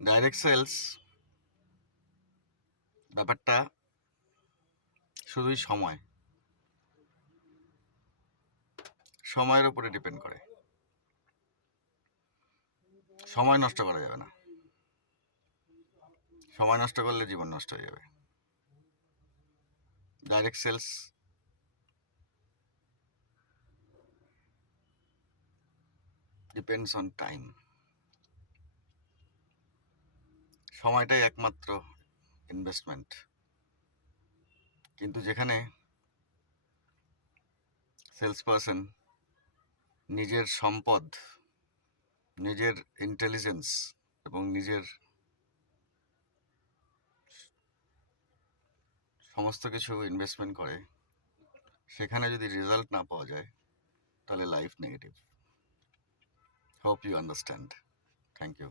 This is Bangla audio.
ডাইরেক্ট সেলস ব্যাপারটা শুধুই সময়ের উপরে ডিপেন্ড করে। সময় নষ্ট করা যাবে না, সময় নষ্ট করলে জীবন নষ্ট হয়ে যাবে। Direct sales depends on time. সময়টাই একমাত্র ইনভেস্টমেন্ট। কিন্তু যেখানে সেলস পারসন নিজের সম্পদ, নিজের ইন্টেলিজেন্স এবং নিজের সমস্ত কিছু ইনভেস্টমেন্ট করে, সেখানে যদি রেজাল্ট না পাওয়া যায় তাহলে life negative. Hope you understand. Thank you.